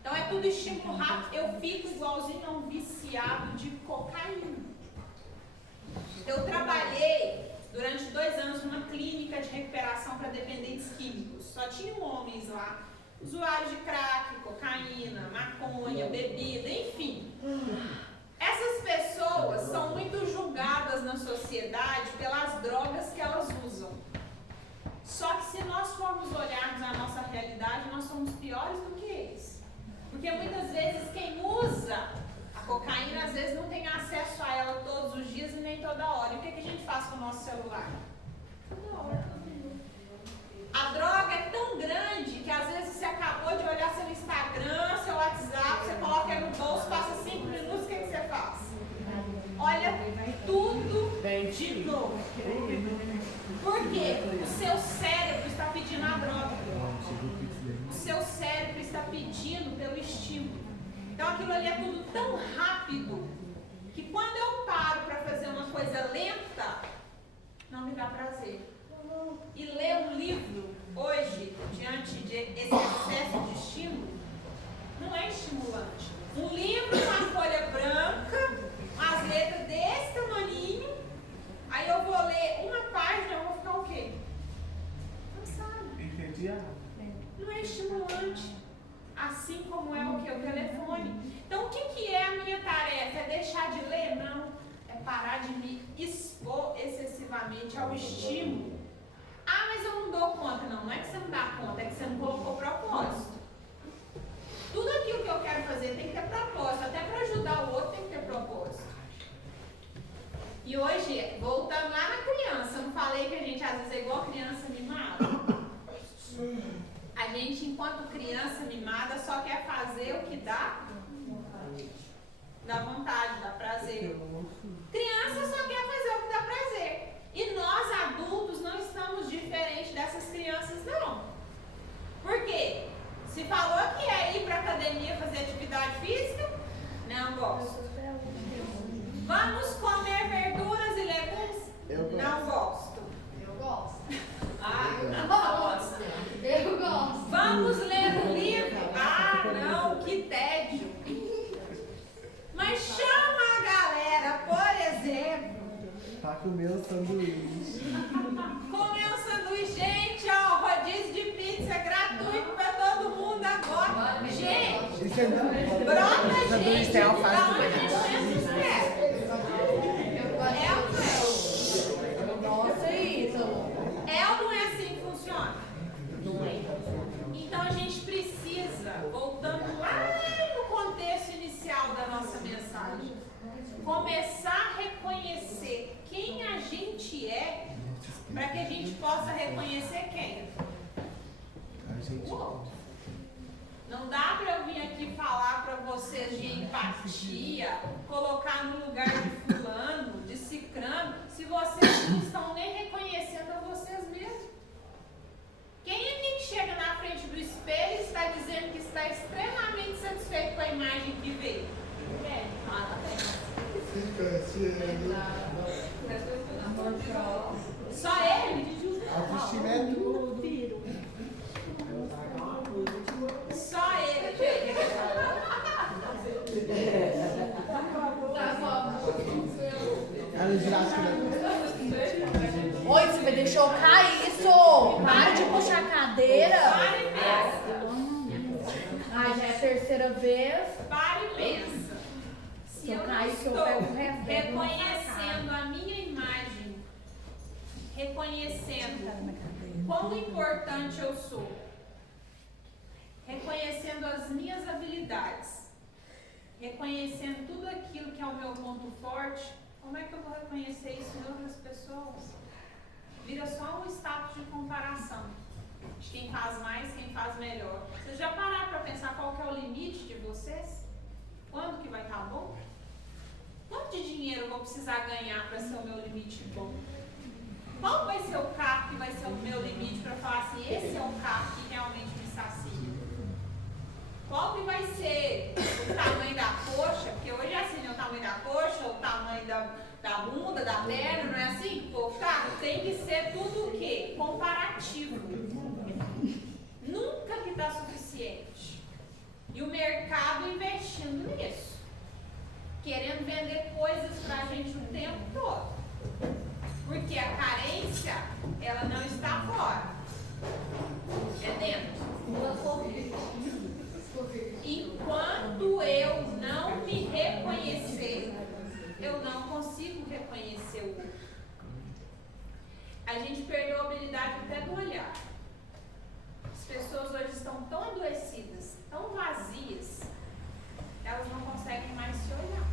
Então é tudo estímulo rápido. Eu fico igualzinho a um viciado de cocaína. Eu trabalhei durante 2 anos numa clínica de recuperação para dependentes químicos. Só tinham homens lá, usuários de crack, cocaína, maconha, bebida, enfim. Essas pessoas são muito julgadas na sociedade pelas drogas que elas usam. Só que se nós formos olharmos a nossa realidade, nós somos piores do que eles. Porque muitas vezes quem usa a cocaína, às vezes, não tem acesso a ela todos os dias e nem toda hora. E o que a gente faz com o nosso celular? Toda hora. A droga é tão grande que, às vezes, você acabou de olhar seu Instagram, seu WhatsApp, você coloca ele no bolso, passa 5 minutos, o que você faz? Olha tudo de novo. Por quê? O seu cérebro está pedindo a droga. O seu cérebro está pedindo pelo estímulo. Então aquilo ali é tudo tão rápido que quando eu paro para fazer uma coisa lenta, não me dá prazer. E ler um livro hoje, diante desse excesso de estímulo, não é estimulante. Um livro com a folha branca, as letras desse tamaninho, aí eu vou ler uma página, eu vou ficar o quê? Cansado. Não é estimulante. Assim como é o que? O telefone. Então o que é a minha tarefa? É deixar de ler? Não. É parar de me expor excessivamente ao estímulo. Ah, mas eu não dou conta. Não, não é que você não dá conta, é que você não colocou propósito. Tudo aquilo que eu quero fazer tem que ter propósito. Até para ajudar o outro tem que ter propósito. E hoje, voltando lá na criança, eu não falei que a gente às vezes é igual criança mimada? A gente, enquanto criança mimada, só quer fazer o que dá vontade, dá prazer. Criança só quer fazer o que dá prazer. E nós, adultos, não estamos diferentes dessas crianças, não. Por quê? Se falou que é ir para a academia fazer atividade física, não gosto. Vamos comer verduras e legumes? Não gosto. Eu gosto. Ah, não gosto. Eu gosto. Vamos ler um livro? Ah, não, que tédio. Mas chama a galera, por exemplo. Pra comer um sanduíche. Comer um sanduíche, gente, ó, rodízio de pizza gratuito pra todo mundo agora. Gente, brota gente, tem alface dá também. onde Jesus quer. É ou não é? Nossa, isso. É ou não é assim que funciona? Não é. Então a gente precisa, voltando lá no contexto inicial da nossa mensagem, começar a reconhecer quem a gente é, para que a gente possa reconhecer quem? O outro. Não dá para eu vir aqui falar para vocês de empatia, colocar no lugar de fulano, de cicrano, se vocês não estão nem reconhecendo a vocês mesmos. Quem é que chega na frente do espelho e está dizendo que está extremamente satisfeito com a imagem que veio? É, nada bem. Só ele? Autoestima é tudo. Só ele, gente. Ela Jurássica, Oi, você vai deixar eu cair isso? Para de puxar a cadeira. Pare e pensa. Ai, já é a terceira vez. Pare e pensa. Se eu não estou reconhecendo a minha imagem, reconhecendo quão importante eu sou, reconhecendo as minhas habilidades, reconhecendo tudo aquilo que é o meu ponto forte, como é que eu vou reconhecer isso em outras pessoas? Vira só um status de comparação de quem faz mais, quem faz melhor. Vocês já pararam para pensar qual que é o limite de vocês? Quando que vai estar bom? Quanto de dinheiro eu vou precisar ganhar para ser o meu limite bom? Qual vai ser o carro que vai ser o meu limite para falar assim, esse é o carro que realmente me sacia? Qual que vai ser o tamanho da coxa? Porque hoje é assim, né? O tamanho da coxa, o tamanho da bunda, da perna, não é assim? O carro tem que ser tudo o quê? Comparativo. Nunca que dá suficiente. E o mercado investindo nisso. Querendo vender coisas pra gente o tempo todo. Porque a carência, ela não está fora. É dentro. Enquanto eu não me reconhecer, eu não consigo reconhecer o outro. A gente perdeu a habilidade até do olhar. As pessoas hoje estão tão adoecidas, tão vazias, elas não conseguem mais se olhar.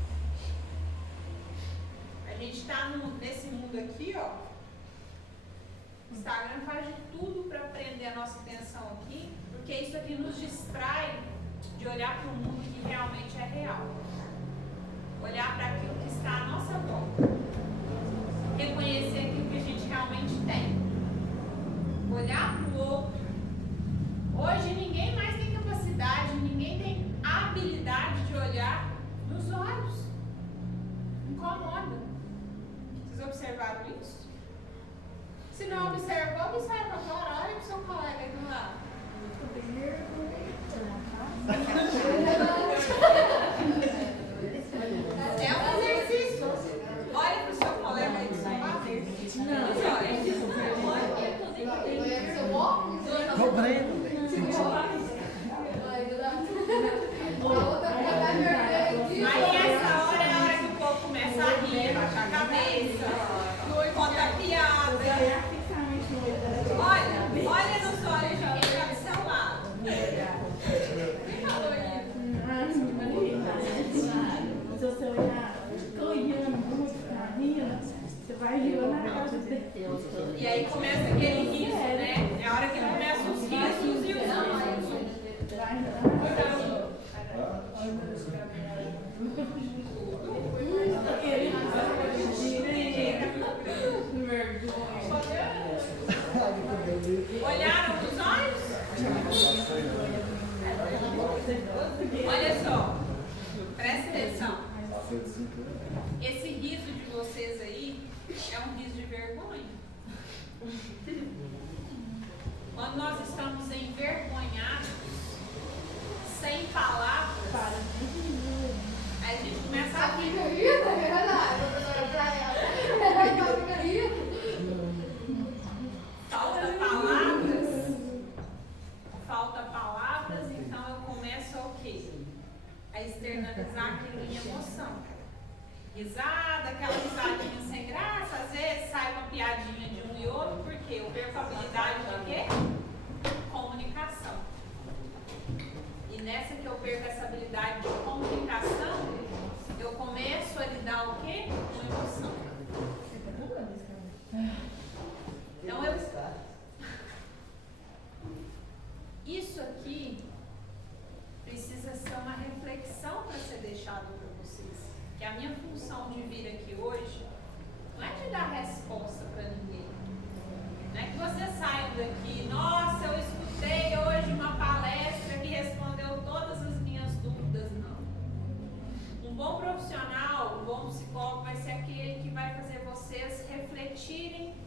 nossa atenção aqui, porque isso aqui nos distrai de olhar para o mundo que realmente é real. Olhar para aquilo que está à nossa volta. Reconhecer aquilo que a gente realmente tem. Olhar para o outro. Hoje ninguém mais tem capacidade, ninguém tem habilidade de olhar nos olhos. Incomoda. Vocês observaram isso? Se não observou, observa agora. Olha para o seu colega aí do lado. É um exercício. Olha para o seu colega aí do seu lado. Aí essa hora é a hora que o povo começa a rir, baixar a cabeça, conta piada. Olha nos olhos de quem está do seu lado. Quem falou isso? Se você olhar olhando muito pra rindo, você vai rindo na casa dele. E aí começa aquele riso, né? É a hora que começam os risos e os risos. Olharam nos olhos? Olha só, presta atenção. Esse riso de vocês aí é um riso de vergonha. Quando nós estamos envergonhados, sem palavras, a gente começa a rir. Falta palavras, então eu começo a o quê? A externalizar aquilo em emoção. Risada, aquela risadinha sem graça, às vezes sai uma piadinha de um e outro, porque eu perco a habilidade de quê? Comunicação. E nessa que eu perco essa habilidade de comunicação, eu começo a lidar o quê? Com emoção. Então isso aqui precisa ser uma reflexão para ser deixado para vocês. Que a minha função de vir aqui hoje não é de dar resposta para ninguém. Não é que você saia daqui, nossa, eu escutei hoje uma palestra que respondeu todas as minhas dúvidas. Não. Um bom profissional, um bom psicólogo vai ser aquele que vai fazer vocês refletirem,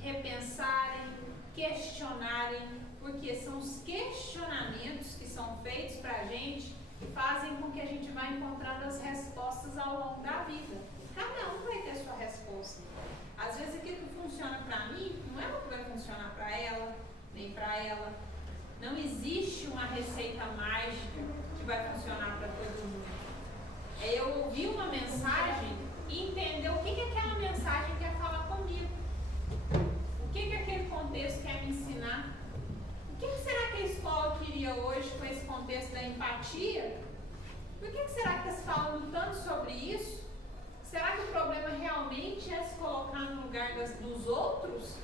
repensarem, questionarem, porque são os questionamentos que são feitos para a gente que fazem com que a gente vá encontrando as respostas ao longo da vida. Cada um vai ter sua resposta. Às vezes aquilo que funciona para mim não é o que vai funcionar para ela, nem para ela. Não existe uma receita mágica que vai funcionar para todo mundo. É eu ouvir uma mensagem e entender o que aquela mensagem quer falar comigo. O que aquele contexto quer me ensinar. O que será que a escola queria hoje com esse contexto da empatia? Por que será que eles falam tanto sobre isso? Será que o problema realmente é se colocar no lugar dos outros?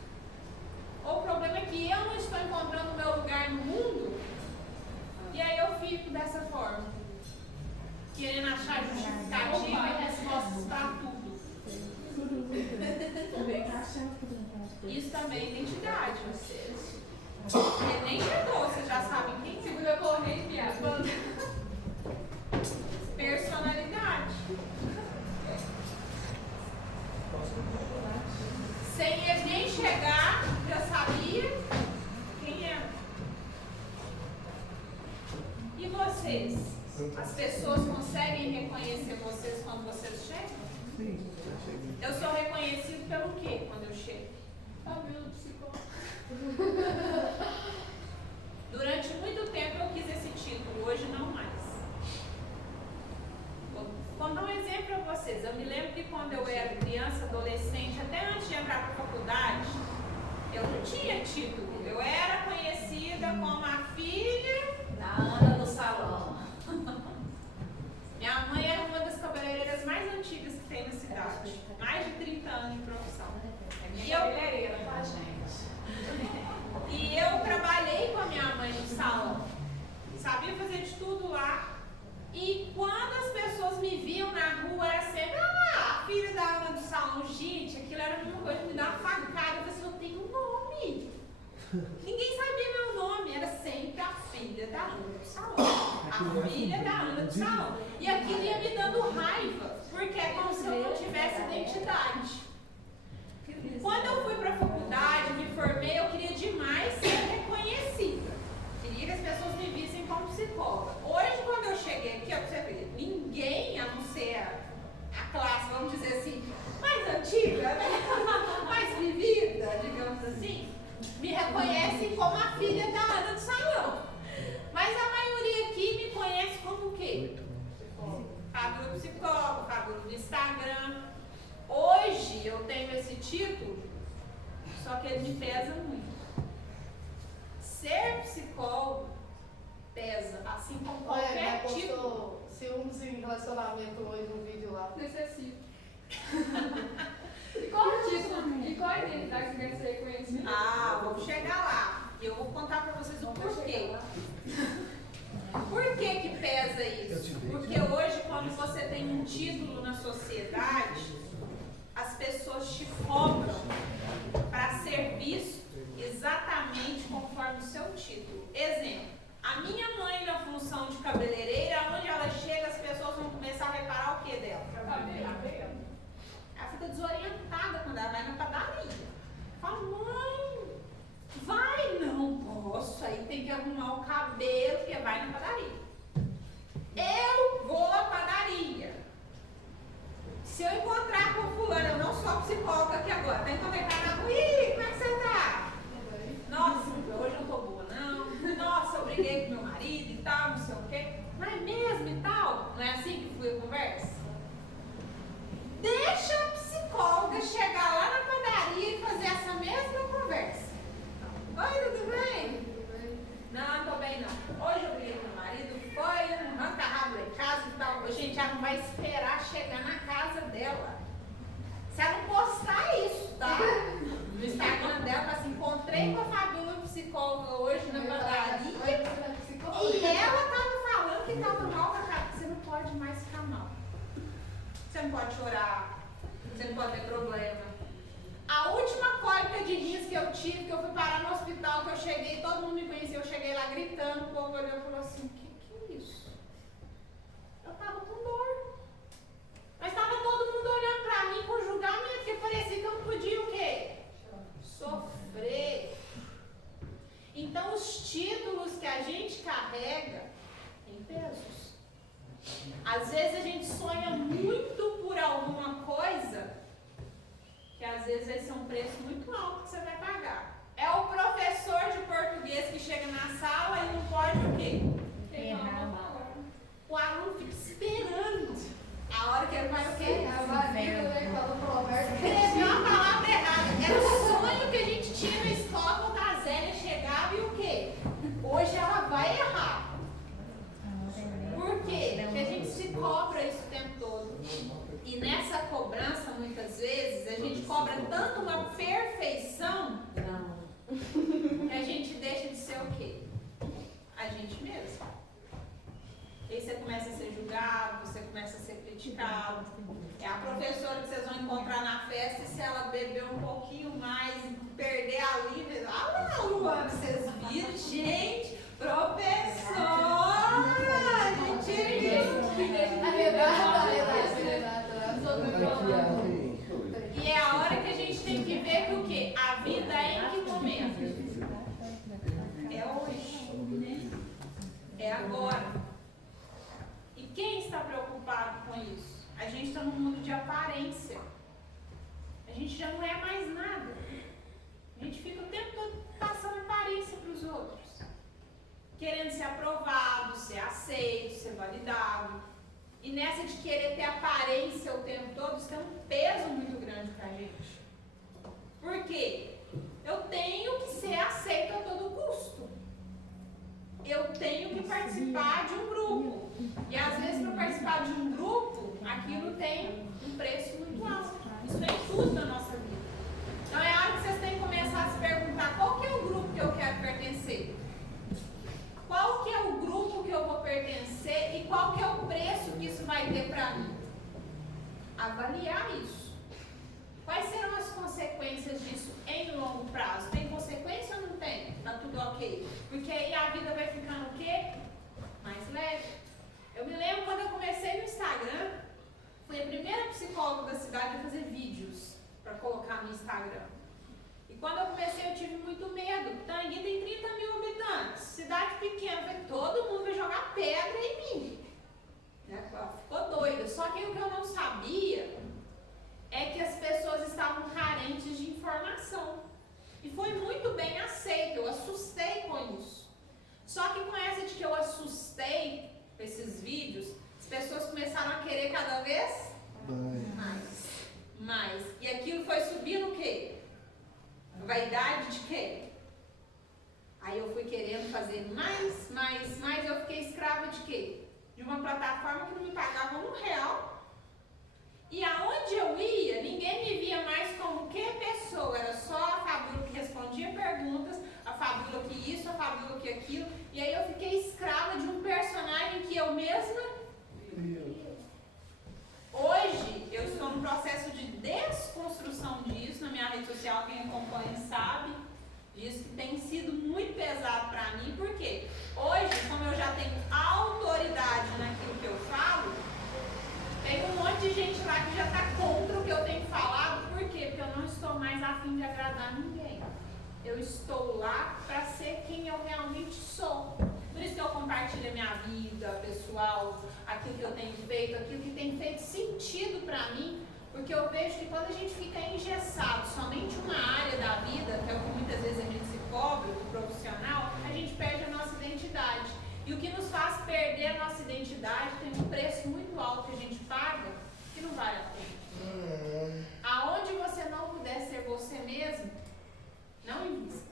Ou o problema é que eu não estou encontrando o meu lugar no mundo? E aí eu fico dessa forma, querendo achar justificativa e respostas para tudo. Isso também é identidade. Ele nem chegou, vocês já sabem quem segura a corrente, piada. Personalidade. Sem ele nem chegar, já sabia quem era. E vocês? As pessoas conseguem reconhecer vocês quando vocês chegam? Sim, já cheguei. Eu sou reconhecido pelo quê quando eu chego? Cabelo de psicólogo. Durante muito tempo eu quis esse título, hoje não mais. Vou dar um exemplo para vocês. Eu me lembro que quando eu era criança, adolescente, até antes de entrar para a faculdade, eu não tinha título. Eu era conhecida como a filha Da Ana do salão. Minha mãe era uma das cabeleireiras mais antigas que tem na cidade. Mais de 30 anos de profissão. É minha cabeleireira, tá, gente? E eu trabalhei Ninguém sabia meu nome, era sempre a filha da Ana do salão. A filha da Ana do salão. E aquilo ia me dando raiva, porque é como se eu não tivesse identidade. Quando eu fui para a faculdade, me formei, eu queria demais ser reconhecida. Queria que as pessoas me vissem como psicóloga. Hoje, quando eu cheguei aqui, você vê, ninguém, a não ser a classe, vamos dizer assim, mais antiga, né? Mais vivida, digamos assim, me reconhecem como a filha da Ana do salão. Mas a maioria aqui me conhece como o quê? Fábio psicólogo, Fábio do Instagram. Hoje eu tenho esse título, só que ele me pesa muito. Ser psicólogo pesa, assim como qualquer título. Ciúmes em relacionamento hoje no vídeo lá. Necessito. E qual o título? E qual a identidade que quer ser reconhecida? Ah, vamos chegar lá. Eu vou contar para vocês o porquê. Por que pesa isso? Porque hoje, quando você tem um título na sociedade, as pessoas te cobram para ser visto exatamente conforme o seu título. Exemplo, a minha mãe na função de cabeleireira, onde ela chega, as pessoas vão começar a reparar o que dela? Ela fica desorientada quando ela vai na padaria. Fala, mãe, vai, não posso, aí tem que arrumar o cabelo, porque vai na padaria. Eu vou à padaria. Se eu encontrar com fulano, eu não sou psicóloga aqui agora, tem que conversar na rua, ih, como é que você tá? Nossa, hoje eu não tô boa, não. Nossa, eu briguei com meu marido e tal, não sei o quê. Não é mesmo e tal? Não é assim que flui a conversa? Deixa a psicóloga chegar lá na padaria e fazer essa mesma conversa. Oi, tudo bem? Não, tô bem não. Hoje eu briguei com meu marido, foi um arranca-rabo em casa e tal. Gente, ela não vai esperar chegar na casa dela. Se ela não postar isso, tá? No Instagram dela, fala assim, encontrei com a Fabiola psicóloga hoje na padaria. E ela tava falando que tava mal com a cara. Você não pode mais ficar mal. Você não pode chorar. Você não pode ter problema. A última cólica de rins que eu tive, que eu fui parar no hospital, que eu cheguei, todo mundo me conhecia, eu cheguei lá gritando, o povo olhou e falou assim, que é isso? Eu tava com dor. Mas estava todo mundo olhando pra mim com julgamento, porque parecia que eu não podia o quê? Sofrer. Então os títulos que a gente carrega têm pesos. Às vezes a gente sonha muito por alguma coisa, que às vezes esse é um preço muito alto que você vai pagar. É o professor de português que chega na sala e não pode o quê? O aluno fica esperando. A hora que ele vai o quê? Escreveu a palavra errada. Era o sonho que a gente tinha na escola quando a Zélia chegava e o quê? Hoje ela vai errar. Por quê? Porque a gente se cobra isso o tempo todo. E nessa cobrança, muitas vezes, a gente cobra tanto uma perfeição que a gente deixa de ser o quê? A gente mesmo. E aí você começa a ser julgado, você começa a ser criticado. É a professora que vocês vão encontrar na festa e se ela beber um pouquinho mais e perder a livre, ah lá, Luana, vocês viram? Gente, professora! E é a hora que a gente tem que ver que o quê? A vida é em que momento? É hoje. É agora. E quem está preocupado com isso? A gente está num mundo de aparência. A gente já não é mais nada. A gente fica o tempo todo passando aparência para os outros. Querendo ser aprovado, ser aceito, ser validado. E nessa de querer ter aparência o tempo todo, isso tem um peso muito grande pra gente. Por quê? Eu tenho que ser aceito a todo custo. Eu tenho que participar de um grupo. E às vezes para participar de um grupo, aquilo tem um preço muito alto. Isso vem tudo na nossa vida. Então é hora que vocês têm que começar a se perguntar qual que é o grupo que eu quero pertencer. Qual que é o grupo que eu vou pertencer e qual que é o preço que isso vai ter para mim? Avaliar isso. Quais serão as consequências disso em longo prazo? Tem consequência ou não tem? vida vai ficando o quê? Mais leve. Eu me lembro quando eu comecei no Instagram, fui a primeira psicóloga da cidade a fazer vídeos para colocar no Instagram. E quando eu comecei eu tive muito medo. Tanguí tem 30 mil habitantes, cidade pequena, todo mundo vai jogar pedra em mim. Ficou doida. Só que o que eu não sabia é que as pessoas estavam carentes de informação. E foi muito bem aceito, eu assustei com isso. Só que com essa de que eu assustei esses vídeos, as pessoas começaram a querer cada vez mais. E aquilo foi subindo o quê? A vaidade de quê? Aí eu fui querendo fazer mais, eu fiquei escrava de quê? De uma plataforma que não me pagava R$1. E aonde eu ia, ninguém me via mais como que pessoa, era só a Fabíola que respondia perguntas, a Fabíola que isso, a Fabíola que aquilo, e aí eu fiquei escrava de um personagem que eu mesma... Hoje, eu estou no processo de desconstrução disso, na minha rede social, quem acompanha sabe disso, que tem sido muito pesado para mim, porque hoje, como eu já tenho autoridade naquilo que eu falo, tem um monte de gente lá que já está contra o que eu tenho falado. Por quê? Porque eu não estou mais a fim de agradar ninguém. Eu estou lá para ser quem eu realmente sou. Por isso que eu compartilho a minha vida pessoal, aquilo que eu tenho feito, aquilo que tem feito sentido para mim, porque eu vejo que quando a gente fica engessado somente uma área da vida, que é o que muitas vezes a gente se cobra, do profissional, a gente perde a nossa identidade. E o que nos faz perder a nossa identidade tem um preço muito alto que a gente paga, que não vale a pena. Aonde você não puder ser você mesmo, não invista.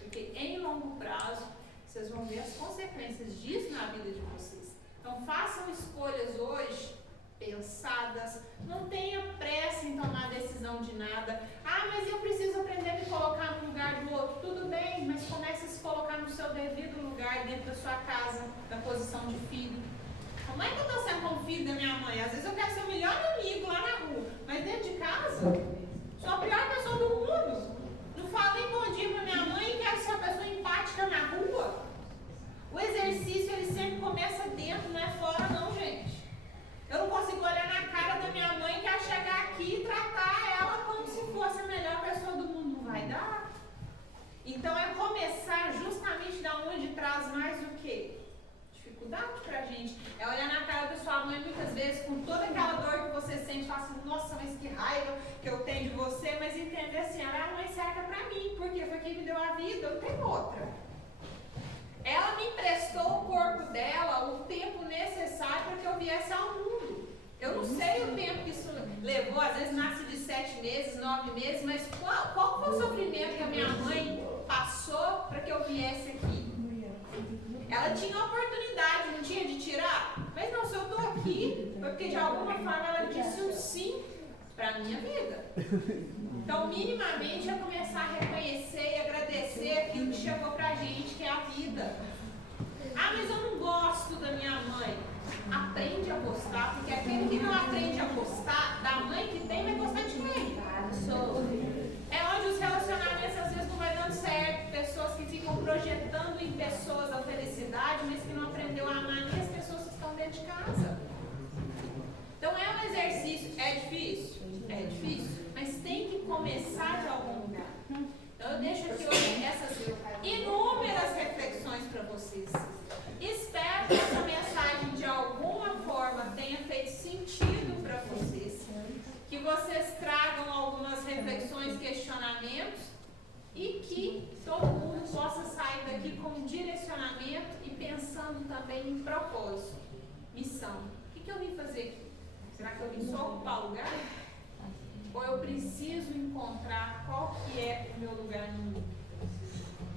Porque em longo prazo, vocês vão ver as consequências disso na vida de vocês. Então façam escolhas hoje pensadas, não tenha pressa em tomar decisão de nada. Mas eu preciso aprender a me colocar no lugar do outro. Tudo bem, mas comece a se colocar no seu devido lugar dentro da sua casa, na posição de filho. Não é que eu estou sendo como filho da minha mãe, às vezes eu quero ser o melhor amigo lá na rua, mas dentro de casa, sou a pior pessoa do mundo. Não falo nem bom dia para minha mãe e quero ser uma pessoa empática na rua. O exercício ele sempre começa dentro, não é fora não, gente. Eu não consigo olhar na cara da minha mãe e quero chegar aqui e tratar ela como se fosse a melhor pessoa do mundo. Não vai dar. Então é começar justamente da onde traz mais o quê? Dificuldade pra gente. É olhar na cara da sua mãe muitas vezes com toda aquela dor que você sente, falar assim, nossa, mas que raiva que eu tenho de você, mas entender assim, ela é a mãe certa pra mim, porque foi quem me deu a vida, eu não tenho outra. Ela me emprestou o corpo dela, o tempo necessário para que eu viesse ao mundo. Eu não sei o tempo que isso levou, às vezes nasce de 7 meses, 9 meses, mas qual foi o sofrimento que a minha mãe passou para que eu viesse aqui? Ela tinha a oportunidade, não tinha de tirar? Mas não, se eu estou aqui, foi porque de alguma forma ela disse um sim para a minha vida. Então, minimamente, é começar a reconhecer e agradecer aquilo que chegou pra gente, que é a vida. Mas eu não gosto da minha mãe. Aprende a gostar, porque aquele que não aprende a gostar da mãe que tem, vai gostar de quem? É onde os relacionamentos às vezes não vai dando certo. Pessoas que ficam projetando em pessoas a felicidade, mas que não aprendeu a amar nem as pessoas que estão dentro de casa. Então, é um exercício. É difícil? É difícil. Mas tem que começar de algum lugar. Então eu deixo aqui hoje essas inúmeras reflexões para vocês. Espero que essa mensagem de alguma forma tenha feito sentido para vocês. Que vocês tragam algumas reflexões, questionamentos e que todo mundo possa sair daqui com um direcionamento e pensando também em propósito, missão. O que eu vim fazer aqui? Será que eu vim só ocupar lugar? Ou eu preciso encontrar qual que é o meu lugar no mundo?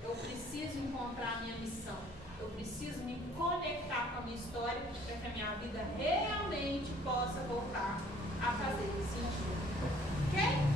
Eu preciso encontrar a minha missão. Eu preciso me conectar com a minha história para que a minha vida realmente possa voltar a fazer sentido. Ok?